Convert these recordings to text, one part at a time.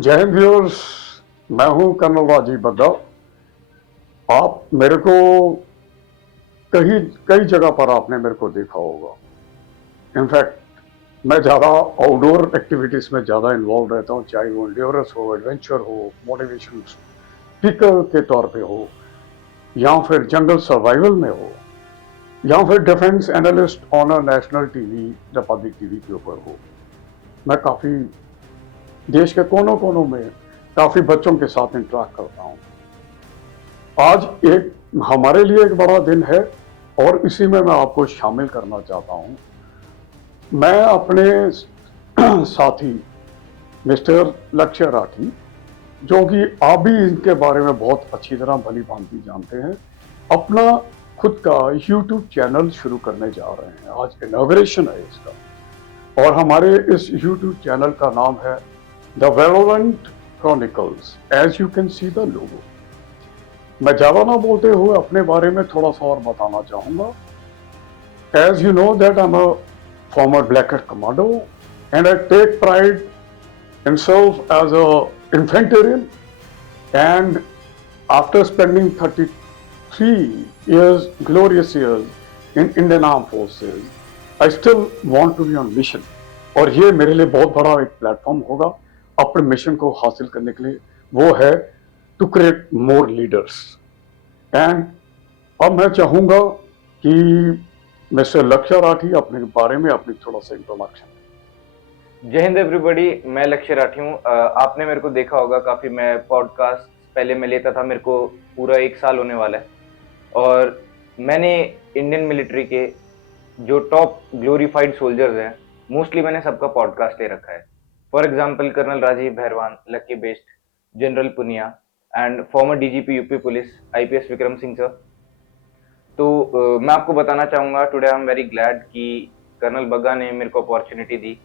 जय हिंद व्यूअर्स। मैं हूं कर्नल राजीव बग्गा। आप मेरे को कई कई जगह पर आपने मेरे को देखा होगा। इनफैक्ट मैं ज़्यादा आउटडोर एक्टिविटीज़ में ज़्यादा इन्वॉल्व रहता हूं, चाहे वो एंड्योरेंस हो, एडवेंचर हो, मोटिवेशन स्पीकर के तौर पे हो, या फिर जंगल सर्वाइवल में हो, या फिर defence analyst on a national TV या पब्लिक टीवी के ऊपर हो। मैं काफ़ी देश के कोनों कोनों में काफ़ी बच्चों के साथ इंटरेक्ट करता हूं। आज एक हमारे लिए एक बड़ा दिन है और इसी में मैं आपको शामिल करना चाहता हूं। मैं अपने साथी मिस्टर लक्ष्य राठी, जो कि आप भी इनके बारे में बहुत अच्छी तरह भली भांति जानते हैं, अपना खुद का यूट्यूब चैनल शुरू करने जा रहे हैं। आज इनॉग्रेशन है इसका और हमारे इस यूट्यूब चैनल का नाम है the Valorant Chronicles, as you can see the logo. मैं ज्यादा ना बोलते हुए अपने बारे में थोड़ा सा और बताना चाहूंगा। As you know that I'm a former Black Hat Commando and I take pride in self as a infantryman, and after spending 33 years, glorious years in Indian Armed Forces, I still want to be on mission. और ये मेरे लिए बहुत बड़ा एक platform होगा अपने mission को हासिल करने के लिए, वो है to create more leaders. And अब मैं चाहूंगा कि मिस्टर लक्ष्य राठी अपने बारे में अपनी थोड़ा सा इंट्रोडक्शन। जय हिंद एवरीबॉडी। मैं लक्ष्य राठी हूँ। आपने मेरे को देखा होगा काफ़ी, मैं पॉडकास्ट पहले मैं लेता था, मेरे को पूरा 1 साल होने वाला है और मैंने इंडियन मिलिट्री के जो टॉप ग्लोरीफाइड सोल्जर्स हैं, मोस्टली मैंने सबका पॉडकास्ट ले रखा है। For example colonel Rajeev Bhairavan, Lucky Bisht, general Punia and former DGP UP police IPS Vikram Singh sir. तो मैं आपको बताना चाहूँगा, today I am very glad कि कर्नल बग्गा ने मेरे को अपॉर्चुनिटी दी।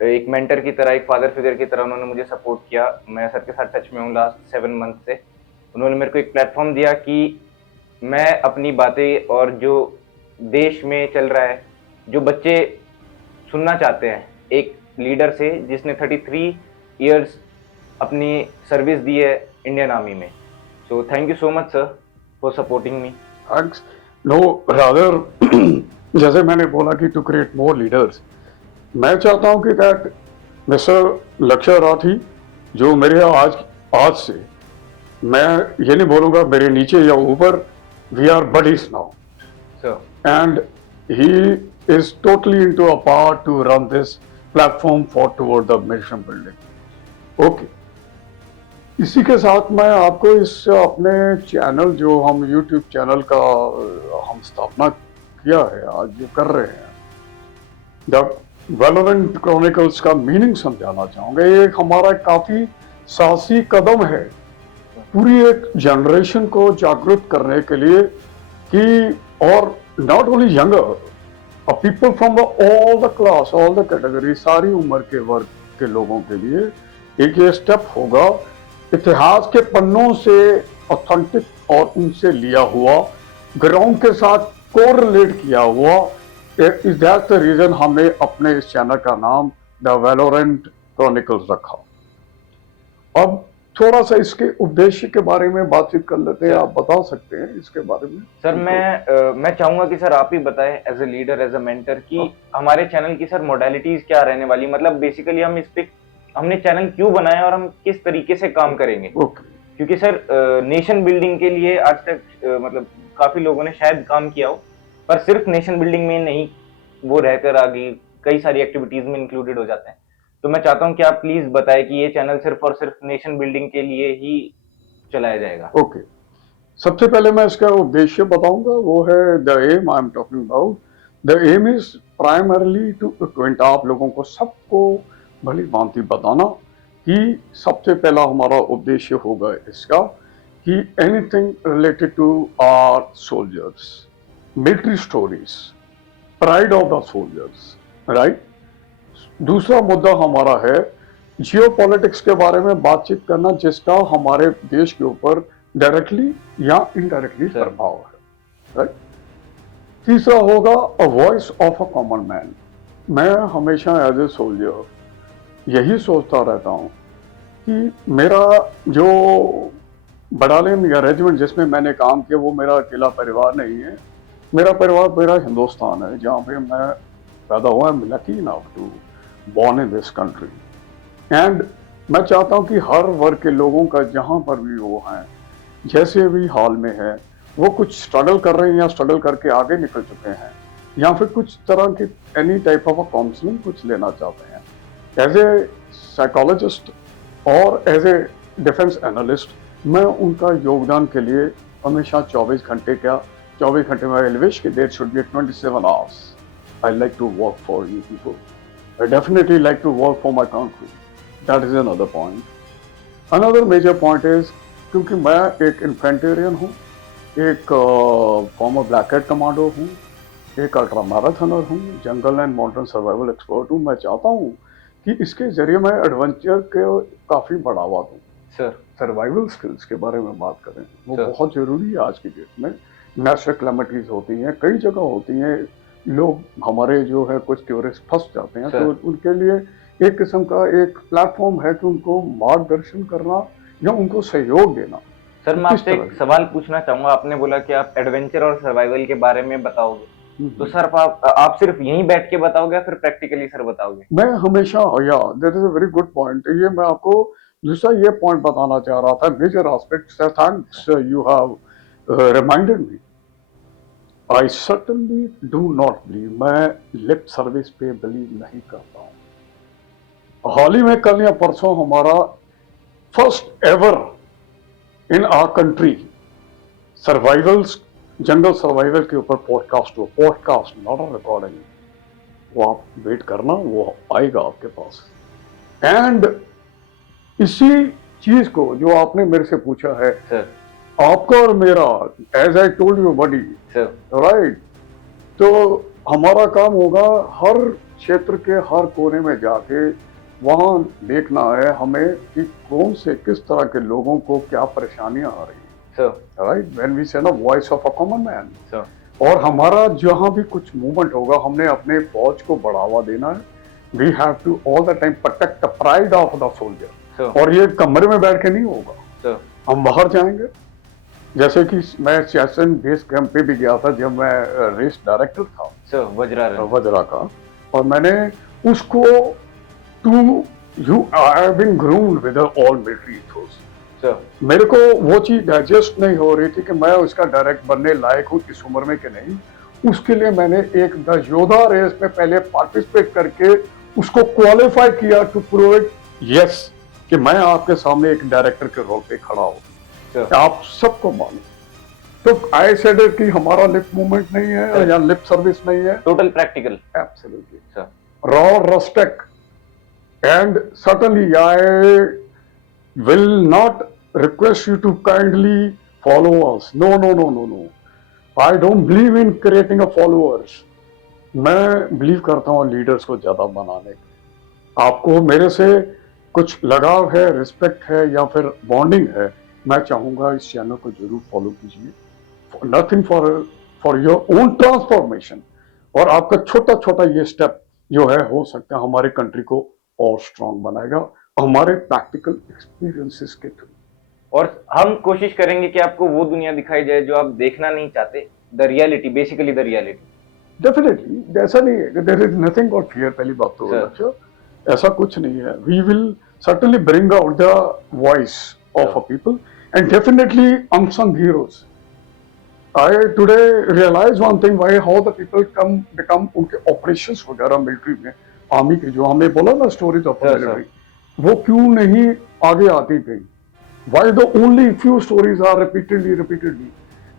एक मेंटर की तरह, एक फादर फिगर की तरह उन्होंने मुझे सपोर्ट किया। मैं सर के साथ टच में हूँ लास्ट 7 मंथ से। उन्होंने मेरे को एक प्लेटफॉर्म दिया कि मैं अपनी बातें और जो देश में चल रहा है, जो बच्चे सुनना चाहते हैं एक लीडर से जिसने 33 इयर्स अपनी सर्विस दी है इंडियन आर्मी में। So thank you so much sir for supporting me. Thanks. No rather, जैसे मैंने बोला कि टू क्रिएट मोर लीडर्स, मैं चाहता हूं कि दैट मिस्टर लक्ष्य राठी, जो मेरे आज से, मैं ये नहीं बोलूंगा मेरे नीचे या ऊपर, we are buddies now sir and he is totally into a part to run this platform for toward the mission building. Okay, इसी के साथ मैं आपको इस अपने चैनल, जो हम यूट्यूब चैनल का हम स्थापना किया है, आज जो कर रहे हैं, द वैलोरेंट क्रॉनिकल्स का मीनिंग समझाना चाहूंगा। ये एक हमारा काफी साहसी कदम है पूरी एक जनरेशन को जागरूक करने के लिए कि, और not only younger, people from all the class, all the category, सारी उम्र के वर्ग के लोगों के लिए एक ये स्टेप होगा इतिहास के पन्नों से ऑथेंटिक और उनसे लिया हुआ, ग्राउंड के साथ कोरिलेट किया हुआ। इज दैट द रीजन हमने अपने इस चैनल का नाम द वैलोरेंट क्रॉनिकल्स रखा। अब थोड़ा सा इसके उद्देश्य के बारे में बातचीत कर लेते हैं। आप बता सकते हैं इसके बारे में? सर मैं चाहूंगा कि सर आप ही बताएं as a leader, as a mentor, कि हमारे चैनल की सर मोडालिटीज क्या रहने वाली, मतलब बेसिकली हम इस पे हमने चैनल क्यों बनाया और हम किस तरीके से काम करेंगे। क्योंकि सर नेशन बिल्डिंग के लिए आज तक मतलब काफी लोगों ने शायद काम किया हो, पर सिर्फ नेशन बिल्डिंग में नहीं वो रहकर आगे कई सारी एक्टिविटीज में इंक्लूडेड हो जाते हैं। तो मैं चाहता हूं कि आप प्लीज बताएं कि ये चैनल सिर्फ और सिर्फ नेशन बिल्डिंग के लिए ही चलाया जाएगा। ओके, सबसे पहले मैं इसका उद्देश्य बताऊंगा, वो है the aim I am talking about. The aim is primarily to equip, आप लोगों को सबको भली भांति बताना कि सबसे पहला हमारा उद्देश्य होगा इसका कि anything related to our soldiers, military stories, pride of the soldiers, right. दूसरा मुद्दा हमारा है जियो पॉलिटिक्स के बारे में बातचीत करना, जिसका हमारे देश के ऊपर डायरेक्टली या इनडायरेक्टली प्रभाव है, राइट। तीसरा होगा a voice of a common man. मैं हमेशा एज ए सोल्जर यही सोचता रहता हूं कि मेरा जो बटालियन या रेजिमेंट जिसमें मैंने काम किया वो मेरा अकेला परिवार नहीं है। मेरा परिवार मेरा हिंदुस्तान है, जहाँ पे मैं पैदा हुआ। I am lucky enough to born in this country and मैं चाहता हूँ कि हर वर्ग के लोगों का जहाँ पर भी वो हैं, जैसे भी हाल में है, वो कुछ स्ट्रगल कर रहे हैं या स्ट्रगल करके आगे निकल चुके हैं, या फिर कुछ तरह की एनी टाइप ऑफ काउंसलिंग कुछ लेना चाहते हैं। एज ए साइकोलॉजिस्ट और एज ए डिफेंस एनालिस्ट मैं उनका योगदान के लिए हमेशा 24 घंटे में आई विश कि there should be 27 hours I like to work for you people. I definitely like to work for my country. That is another point. Another major point is क्योंकि मैं एक इन्फेंटेरियन हूँ, एक फॉर्मर ब्लैक हेड कमांडो हूँ, एक ultra marathoner हूँ, jungle and mountain survival expert हूँ। मैं चाहता हूँ कि इसके जरिए मैं एडवेंचर के काफ़ी बढ़ावा दूँ। सर सर्वाइवल स्किल्स के बारे में बात करें, वो Sure. बहुत ज़रूरी है आज की डेट में। नेचुरल क्लेमिटीज होती हैं, कई जगह होती हैं, लोग हमारे जो है कुछ टूरिस्ट फंस जाते हैं, Sure. तो उनके लिए एक किस्म का एक प्लेटफॉर्म है कि उनको मार्गदर्शन करना या उनको सहयोग देना। सर मैं किस आपसे तरह एक से? सवाल पूछना चाहूंगा। आपने बोला कि आप एडवेंचर और सर्वाइवल के बारे में बताओगे, तो हम्म। सर आप सिर्फ यहीं बैठ के बताओगे या फिर प्रैक्टिकली सर बताओगे? मैं हमेशा, या that is a very good point. ये मैं आपको दूसरा ये पॉइंट बताना चाह रहा था, major aspects. Thanks you have reminded me. I certainly do not believe, मैं लिप सर्विस पे बिलीव नहीं करता हूँ। हाल ही में कल या परसों हमारा first ever in our country survivals, जंगल सर्वाइवल के ऊपर पॉडकास्ट हुआ। Podcast, not a recording. वो आप वेट करना, वो आएगा आपके पास। एंड इसी चीज को जो आपने मेरे से पूछा है, सर आपका और मेरा, as I told you buddy, sir right, तो हमारा काम होगा हर क्षेत्र के हर कोने में जाके वहां देखना है हमें कि कौन से किस तरह के लोगों को क्या परेशानियां आ रही हैं, सर राइट, व्हेन वी से ना voice of a common man. Sir और हमारा जहां भी कुछ मूवमेंट होगा, हमने अपने फौज को बढ़ावा देना है। We have to all the time protect the pride of the soldier. Sir और ये कमरे में बैठ के नहीं होगा, सर हम बाहर जाएंगे। जैसे कि मैं सियाचिन बेस कैंप पे भी गया था जब मैं रेस डायरेक्टर था सर वज्रा का, और मैंने उसको to you I have been groomed with all military ethos. Sir मेरे को वो चीज डाइजेस्ट नहीं हो रही थी कि मैं उसका डायरेक्ट बनने लायक हूँ इस उम्र में कि नहीं। उसके लिए मैंने एक द योद्धा रेस में पहले पार्टिसिपेट करके उसको क्वालिफाई किया टू प्रूव इट, यस, कि मैं आपके सामने एक डायरेक्टर के रोल पे खड़ा हूँ। सर आप सबको मालूम। तो आई सेड कि हमारा लिप मूवमेंट नहीं है या लिप सर्विस नहीं है, total practical. Absolutely sir raw respect, and certainly I will not request you to kindly follow us. No, no, no, no, no. I don't believe in creating a followers. मैं believe करता हूँ leaders को ज्यादा बनाने। आपको मेरे से कुछ लगाव है, रिस्पेक्ट है या फिर बॉन्डिंग है, मैं चाहूंगा इस चैनल को जरूर फॉलो कीजिए। Nothing for your own transformation. और आपका छोटा छोटा ये स्टेप जो है हो सकता है हमारे कंट्री को और स्ट्रांग बनाएगा हमारे प्रैक्टिकल एक्सपीरियंसेस के थ्रू। और हम कोशिश करेंगे कि आपको वो दुनिया दिखाई जाए जो आप देखना नहीं चाहते, the reality, basically the reality. Definitely ऐसा नहीं है, there is nothing for fear. पहली बात तो अच्छा, ऐसा कुछ नहीं है। We will certainly bring out the voice of a people and definitely unsung heroes. I today realize one thing, why how the people become उनके operations वगैरह मिलिट्री में, आर्मी के जो हमने बोला ना स्टोरीज ऑफ मिलिट्री, वो क्यों नहीं आगे आती गई? Why the only few stories are repeatedly?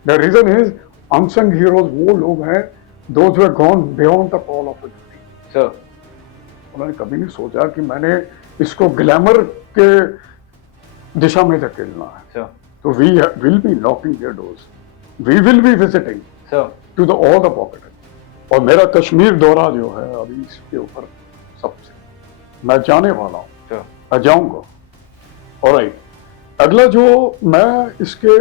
The reason is unsung heroes वो लोग हैं, those who have gone beyond the call of duty. Sir उन्होंने कभी नहीं सोचा कि मैंने इसको ग्लैमर के दिशा में धकेलना है। सर तो we will be knocking their doors, we will be visiting sir to the all the pocket. और मेरा कश्मीर दौरा जो है अभी इसके ऊपर सबसे मैं जाने वाला हूँ, सर मैं जाऊंगा। ऑलराइट, अगला जो मैं इसके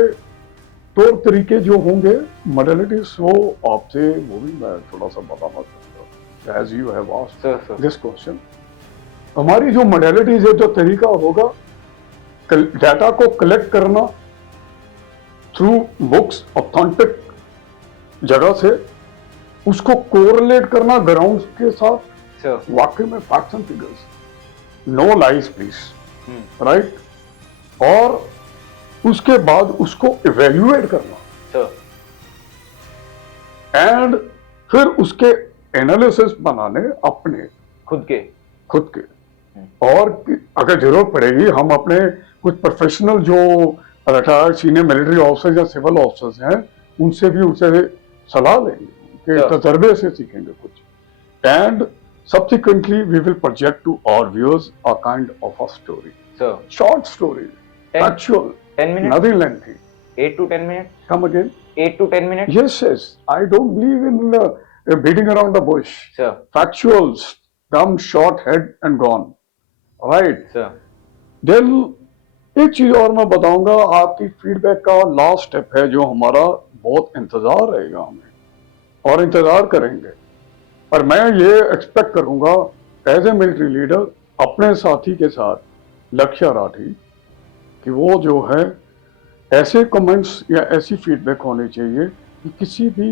तौर तरीके जो होंगे, मॉडलिटीज, वो आपसे वो भी मैं थोड़ा सा बताना चाहूँगा। As you have asked sir this question, हमारी जो मॉडलिटीज है, जो तरीका होगा, डाटा को कलेक्ट करना थ्रू बुक्स ऑथेंटिक जगह से, उसको कोरिलेट करना ग्राउंड के साथ, Sir. वाकई में facts and figures, no lies please, Hmm. Right. और उसके बाद उसको इवेल्युएट करना Sir. एंड फिर उसके एनालिसिस बनाने अपने खुद के खुद के। और अगर जरूरत पड़ेगी हम अपने कुछ प्रोफेशनल जो रिटायर्ड सीनियर मिलिट्री ऑफिसर्स या सिविल ऑफिसर्स हैं उनसे भी उनसे सलाह लेंगे, उनके Sure. तजर्बे से सीखेंगे कुछ। And subsequently we will project to our viewers a kind of a story, Sir. short story, Ten- factual, 10 minutes? nothing lengthy. 8 to 10 minutes? Come again? 8 to 10 minutes? Yes, yes. I don't believe in beating around the bush. Sir. Factuals come short, head and gone. Right. Sir. Then एक चीज और मैं बताऊंगा, आपकी feedback का last step है जो हमारा बहुत इंतजार रहेगा हमें और इंतजार करेंगे। और मैं ये एक्सपेक्ट करूंगा एज ए मिलिट्री लीडर अपने साथी के साथ लक्ष्य राठी कि वो जो है ऐसे कमेंट्स या ऐसी फीडबैक होनी चाहिए कि किसी भी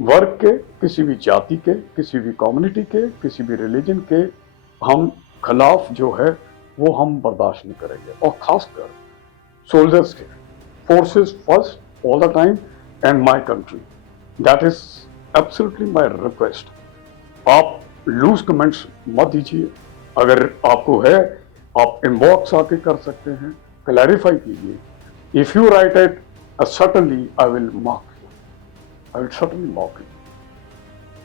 वर्ग के, किसी भी जाति के, किसी भी कम्युनिटी के, किसी भी रिलीजन के हम खिलाफ जो है वो हम बर्दाश्त नहीं करेंगे। और खासकर सोल्जर्स के, forces first all the time and my country, that is absolutely my request. आप लूज कमेंट्स मत दीजिए, अगर आपको है आप इनबॉक्स आके कर सकते हैं, क्लैरिफाई कीजिए। If you right it certainly I will mock you. I will certainly mock you.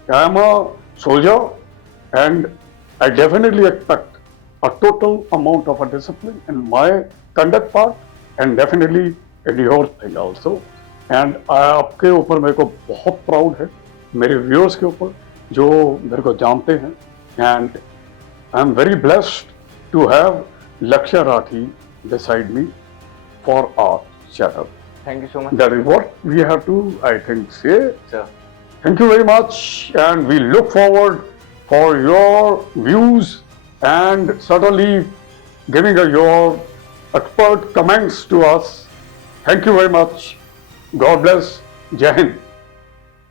I am a soldier and I definitely expect a total amount of a discipline in my conduct part and definitely in your thing also. And आपके ऊपर मेरे को बहुत proud है, मेरे viewers के ऊपर जो मेरे को जानते हैं। And I am very blessed to have Lakshya Rathi beside me for our channel. Thank you so much. That is what we have to, I think, say. Sir. Thank you very much, and we look forward for your views and certainly giving your expert comments to us. Thank you very much. God bless. Jai Hind.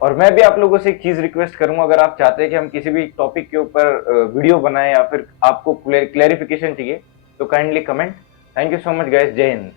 और मैं भी आप लोगों से एक चीज request करूंगा, अगर आप चाहते हैं कि हम किसी भी टॉपिक के ऊपर वीडियो बनाएं या फिर आपको क्लैरिफिकेशन चाहिए तो kindly comment. Thank you so much guys, जय हिंद।